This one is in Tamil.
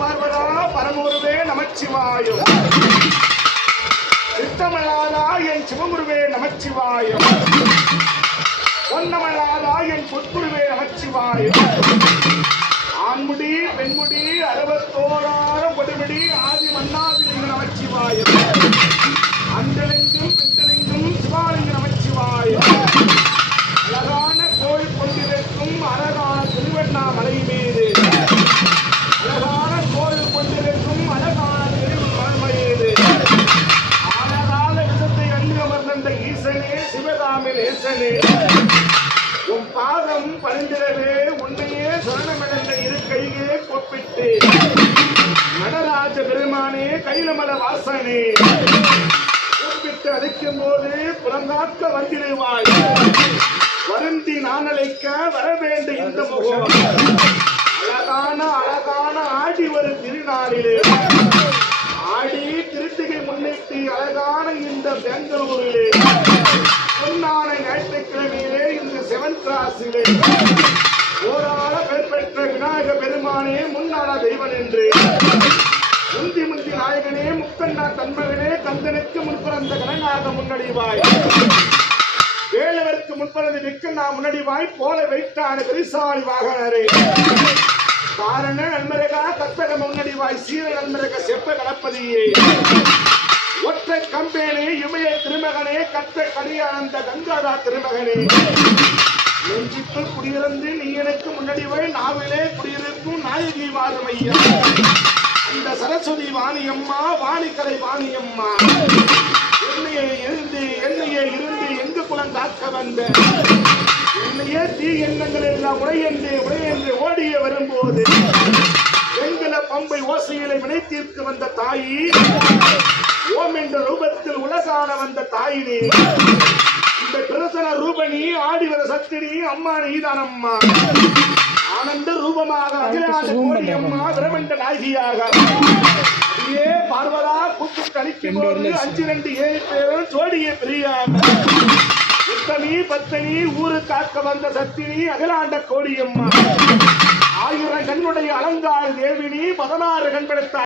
பார்வதா பரமகுருவே நமச்சிவாயம். சித்தமல்லாதா என் சிவகுருவே நமச்சிவாயம். பொன்னமல்லாதா என் பொற்குருவே நமச்சிவாயம். ஆண்முடி பெண்முடி 61,000 கொடுமுடி ஆதி மன்னாதிலிங்க நமச்சிவாயம். அண்டலிங்கும் பெண்டலிங்கும் சிவாலிங்க நமச்சிவாயம். அழகான கோயில் கொண்டிருக்கும் அழகான திருவண்ணாமலை மீது அழகான கோயில் கொண்டிருக்கும் அழகான திருமலை மீது ஆனதால விதத்தை அள்ளி அமர்ந்த ஈசனே சிவகாமில் ஈசனே உன் பாதம் பணிந்திடவே உன்னையே சரணமிழந்த இரு கையே கொப்பிட்டு நடராஜ பெருமானே கைலமல வாசனே கூப்பிட்டு அழைக்கும் போது புறங்காக்க வந்திடுவாய். வருந்தி நான் அழைக்க வர வேண்டும் இந்த முகம். அழகான அழகான ஆடி வரும் திருநாளிலே ஆடி திருத்திகை முன்னிட்டு அழகான இந்த பெங்களூரிலே பொன்னான ஞாயிற்றுக்கிழமையிலே இந்த 7th கிளாஸிலே ஓராள பெயர் பெற்ற விநாயக பெருமானே முன்னாள தெய்வன் என்று முந்தி முந்தி நாயகனே முக்கண்ணா தன்மகனே கந்தனுக்கு முன்பிறந்த கணநாக முன்னடிவாய். வேலவருக்கு முன்பிறந்த நிற்கண்ணா முன்னடிவாய் போல வைத்தான பெரிசாலி வாகனரே காரண நன்மரகா கத்தக முன்னடிவாய் சீர நன்மரக செப்ப கணப்பதியே ஒற்றை கம்பேனே இமய திருமகனே கத்த கலியானந்த கங்காதா திருமகனே நெஞ்சுக்குள் குடியிருந்து நீ எனக்கு முன்னடிவாய் நாவிலே குடியிருக்கும் நாயகி வாருமையா. இந்த சரஸ்வதி வாணியம்மா வாணிக்கலை வாணியம்மா என்னையே இருந்து எங்கு குலம் காக்க வந்த என்னையே தீ எண்ணங்கள் எல்லாம் உடையென்று ஓடிய வரும்போது எங்கள பம்பை ஓசையிலை வினைத்தீர்க்கு வந்த தாயி ஓம் என்ற ரூபத்தில் உலகான வந்த தாயினே இந்த பிரசன ரூபணி ஆடிவர சத்தினி அம்மா நீதானம்மா ஆனந்த ரூபமாக அகிலாண்ட கோடி அம்மா பிரமண்ட நாயகியாக அப்படியே பார்வதா கூப்பிட்டு அளிக்கும் போது 5 2 7 பேரும் ஜோடிய பிரியாம உத்தமி பத்தனி ஊரு காக்க வந்த சத்தினி அகிலாண்ட கோடியம்மா 1000 கண்ணுடைய அலங்கார தேவினி 16 கண் படைத்த